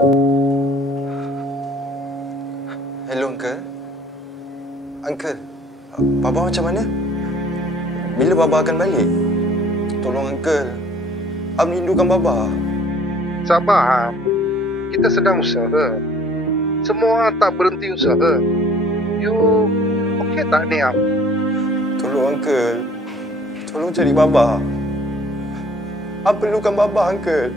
Hello, Uncle. Uncle, Baba macam mana? Bila Baba akan balik? Tolong, Uncle. Ab rindukan Baba. Sabar, Am. Kita sedang usaha. Semua orang tak berhenti usaha. You okey tak ni, Am? Tolong, Uncle. Tolong cari Baba. Ab perlukan Baba, Uncle.